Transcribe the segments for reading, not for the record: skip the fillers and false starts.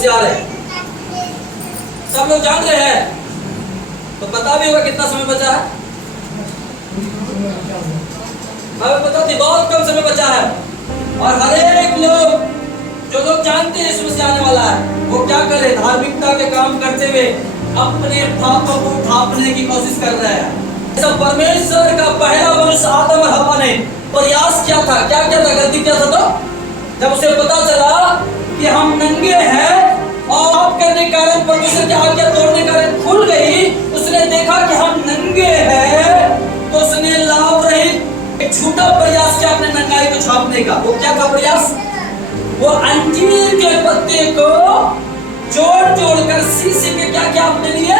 समझ आ रहे हैं? सब लोग जान रहे हैं? तो पता भी होगा कितना समय बचा है? हमें पता थी बहुत कम समय बचा है। और हर एक लोग जो लोग जानते हैं यीशु मसीह आने वाला है, वो क्या करे? धार्मिकता के काम करते हुए अपने पापों को ढांपने की कोशिश कर रहे हैं। ऐसा परमेश्वर का पहला मनुष्य आदम और हवा ने प्रयास किया था। क्या किया था? गलती किया था। तो जब उसे पता चला कि हम नंगे हैं और पाप करने के कारण परमेश्वर की आज्ञा तोड़ने के कारण खुल गई, उसने देखा कि हम नंगे हैं, तो उसने लाभ रहित एक झूठा प्रयास किया अपने नंगाई को छापने का। वो क्या था प्रयास? वो अंजीर के पत्ते को जोड़ जोड़ कर शीशे के क्या क्या अपने लिए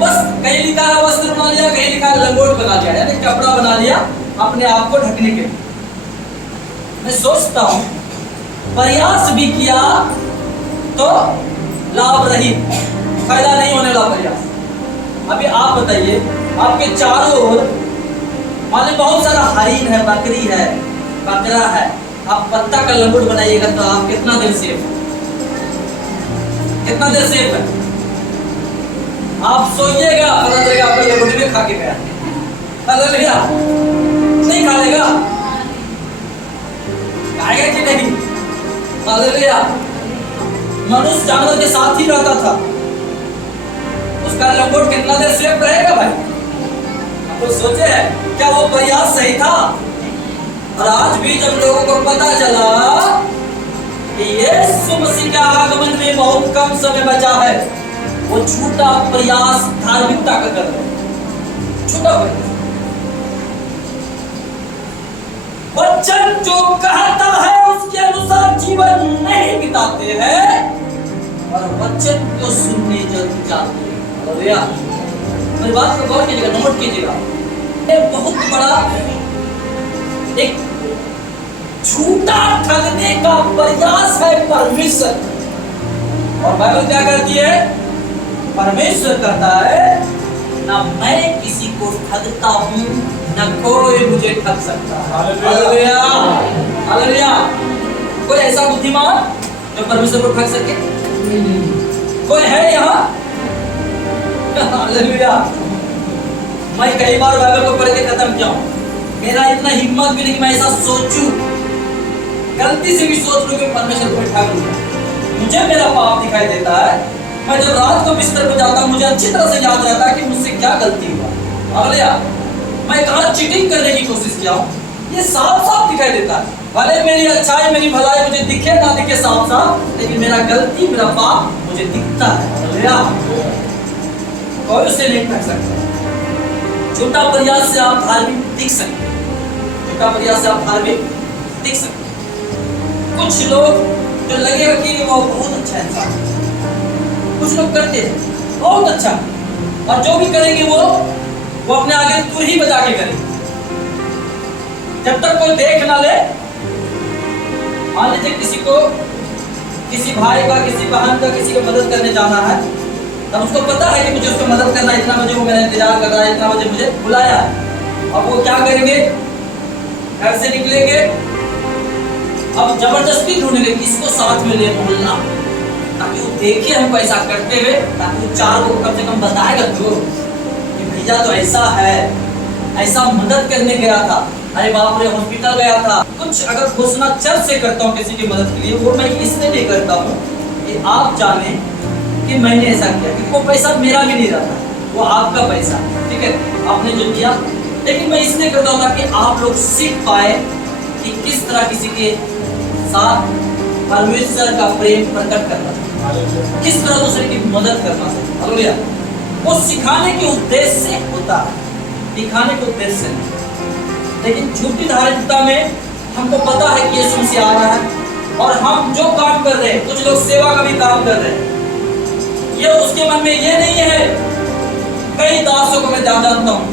बस कहीं लिखा है वस्त्र बना लिया, कहीं लिखा है लंगोट बना लिया, यानी कपड़ा बना लिया अपने आप को ढकने के। मैं सोचता हूं प्रयास भी किया तो लाभ रहित, फायदा नहीं होने वाला प्रयास। अभी आप बताइए, आपके चारों ओर मान लीजिए बहुत सारा हरिन है, बकरी है, बकरा है, आप पत्ता का लंगोट बनाइएगा तो आप कितना देर सेफ है? कितना देर सेफ है? आप सोइएगा पता चलेगा आपका लंगोट में खा के गया। हालेलुया! नहीं खा लेगा? खाएगा कि नहीं? हालेलुया! मनुष्य जानवर के साथ ही रहता था, उसका लंगोट कितना देर सेफ रहेगा भाई? आप लोग सोचे हैं क्या वो प्रयास सही था? और आज भी जब लोगों को पता चला कि यीशु मसीह के आगमन में बहुत कम समय बचा है, वो झूठा प्रयास धार्मिकता का कर रहे हैं। झूठा प्रयास। वचन जो कहता है उसके अनुसार जीवन नहीं बिताते हैं और वचन को सुनने जरूर जाते हैं। हालेलुया! मेरी बात को गौर कीजिएगा, नोट कीजिएगा। ये बहुत बड़ा एक झूठा ठगने का प्रयास है परमेश्वर। और बाइबल क्या कहती है? परमेश्वर कहता है ना मैं किसी को ठगता हूं, ना कोई मुझे ठग सकता। हालेलुया! हालेलुया! कोई ऐसा बुद्धिमान जो परमेश्वर को ठग सके? कोई है यहाँ? हालेलुया! मैं कई बार बाइबल को पढ़ के खत्म किया हूं। मेरा इतना हिम्मत भी नहीं कि मैं ऐसा सोचूं, गलती से भी सोच लूं कि परमेश्वर को ठग लूंगा। मुझे मेरा पाप दिखाई देता है। मैं जब रात को बिस्तर पर जाता हूं, मुझे अच्छी तरह से याद रहता है कि मुझसे क्या गलती हुआ। हालेलुया! मैं कहाँ चीटिंग करने की कोशिश किया हूं, ये साफ साफ दिखाई देता है। भले मेरी अच्छाई मेरी भलाई मुझे दिखे ना दिखे साफ साफ, लेकिन मेरा गलती मेरा पाप मुझे दिखता है। हालेलुया! कोई उसे नहीं ठग सकता। झूठा प्रयास से आप धार्मिक दिख सकते हैं। झूठा प्रयास से आप धार्मिक दिख सकते हैं। कुछ लोग जो लगेगा कि वो बहुत अच्छा इंसान है, कुछ लोग करते हैं बहुत अच्छा, और जो भी करेंगे वो अपने आगे तुर ही बजा के करेंगे जब तक कोई देख ना ले। मान लीजिए किसी को, किसी भाई का, किसी बहन का, किसी को मदद करने जाना है, तब उसको पता है कि मुझे उसको मदद करना है, इतना बजे वो मेरा इंतजार कर रहा है, इतना बजे मुझे बुलाया है। अब वो क्या करेंगे? घर से निकलेंगे, अब जबरदस्ती ढूंढेंगे किसको साथ में ले बोलना, ताकि वो देखे हमको ऐसा करते हुए, ताकि वो चार को कम से कम बताएगा तो कि भैया तो ऐसा है, ऐसा मदद करने गया था, अरे बाप रे हॉस्पिटल गया था। कुछ अगर घोषणा चर्च से करता हूँ किसी की मदद के लिए, वो मैं इसलिए नहीं करता हूँ कि आप जाने कि मैंने ऐसा किया, क्योंकि वो पैसा मेरा भी नहीं रहता, वो आपका पैसा, ठीक है, आपने जो किया। लेकिन मैं इसलिए करता हूँ ताकि आप लोग सीख पाए कि किस तरह किसी के साथ परमेश्वर का प्रेम प्रकट करना चाहिए, किस तरह दूसरे की मदद करना चाहिए। हालेलुया! वो सिखाने के उद्देश्य से होता है, दिखाने के उद्देश्य से नहीं। लेकिन झूठी धार्मिकता में हमको पता है कि यीशु मसीह आ रहा है और हम जो काम कर रहे हैं, कुछ लोग सेवा का भी काम कर रहे हैं, ये उसके मन में ये नहीं है। कई दासों को मैं जानता हूँ,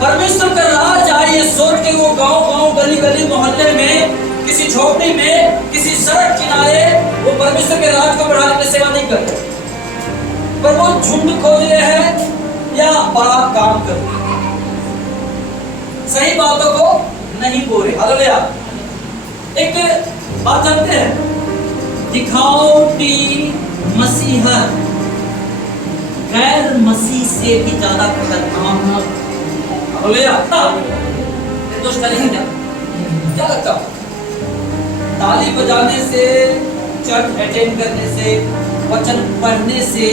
परमेश्वर का राज आए ये सोच के वो गांव-गांव, गली-गली, मोहल्ले में, किसी झोपड़ी में, किसी सड़क किनारे वो परमेश्वर के राज को बढ़ाने की सेवा नहीं कर रहे, पर वो झुंड खोज रहे हैं या बड़ा काम कर रहे हैं, सही बातों को नहीं बोल रहे। हालेलुया! एक बात जानते हैं, दिखावटी मसीहत गैर मसीह से भी ज्यादा खतरनाक है। हालेलुया। दोस्त क्या क्या लगता है? ताली बजाने से, चर्च अटेंड करने से, वचन पढ़ने से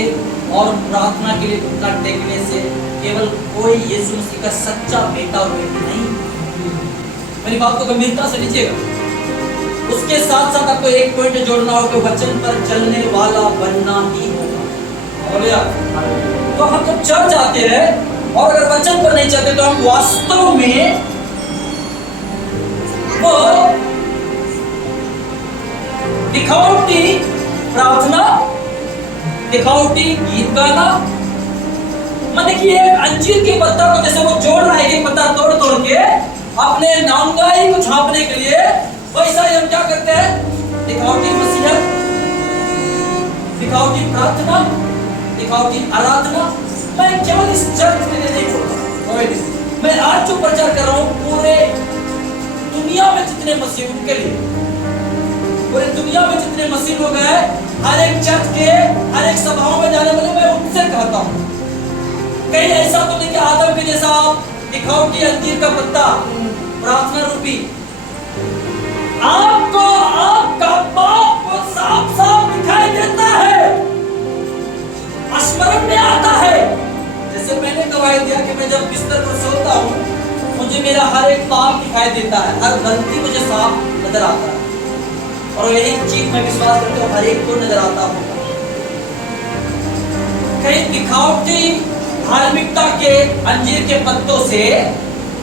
और प्रार्थना के लिए घुटना टेकने से केवल कोई यीशु मसीह का सच्चा बेटा और बेटी नहीं। मेरी बात को गंभीरता से लीजिएगा। उसके साथ साथ आपको एक पॉइंट जोड़ना होगा कि वचन पर चलने वाला बनना ही होगा। हालेलुया। तो हम जब चर्च आते हैं और अगर वचन पर नहीं चलते तो हम वास्तव में वो दिखावटी प्रार्थना, दिखावटी गीत गाना, माने कि एक अंजीर के पत्ता को जैसे वो जोड़ रहा है, एक पत्ता तोड़ तोड़ के अपने नांगाई को छापने के लिए, वैसा ही हम क्या करते हैं? दिखावटी मसीहत, दिखावटी प्रार्थना, दिखावटी आराधना। मैं केवल इस चर्च के लिए नहीं बोल रहा, मैं आज जो प्रचार कर रहा हूं पूरे दुनिया में जितने मसीह, उनके लिए, पूरे दुनिया में जितने मसीह लोग हैं, हर एक चर्च के हर एक सभाओं में जाने वाले, मैं उनसे कहता हूं कहीं ऐसा तो नहीं कि आदम के जैसा आप दिखावटी अंजीर का पत्ता प्रार्थना रूपी आपको आपका पाप को साफ साफ दिखाई देता है, स्मरण में आता है। जैसे मैंने गवाही दिया कि मैं जब बिस्तर पर सोता हूँ मुझे मेरा हर एक पाप दिखाई देता है, हर गलती मुझे साफ नजर आता है और यही चीज मैं विश्वास करता हूँ हर एक को नजर आता होगा। कई दिखावटी धार्मिकता के अंजीर के पत्तों से,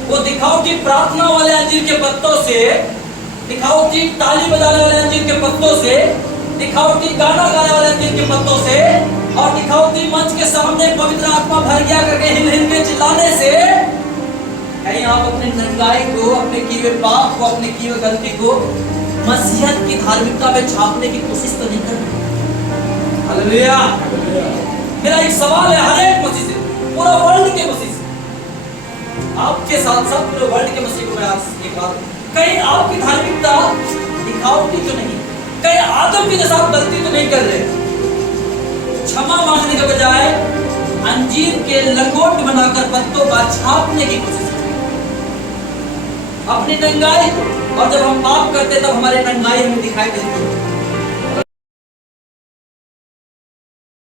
वो दिखावटी प्रार्थना वाले अंजीर के पत्तों से, दिखावटी ताली बजाने वाले अंजीर के पत्तों से, दिखावटी गाना गाने वाले अंजीर के पत्तों से और दिखावटी मंच के सामने पवित्र आत्मा भर गया करके हिल हिल के चिल्लाने से कहीं आप अपने नंगाई को, अपने किए हुए पाप को, अपने किए हुए गलती को मसीहत की धार्मिकता में छापने की कोशिश तो नहीं कर रहे। हालेलुया। मेरा एक सवाल है हर एक मसीह से, पूरा वर्ल्ड के मसीह से, आपके साथ साथ पूरे वर्ल्ड के मसीह को मैं आज एक बात, कहीं आपकी धार्मिकता दिखावटी तो नहीं, कहीं आदम की जैसा आप गलती तो नहीं कर रहे? क्षमा मांगने के बजाय अंजीर के लंगोट बनाकर पत्तों का छापने की कोशिश अपनी नंगाई को, और जब हम पाप करते तब हमारे नंगाई हमें दिखाई देती है।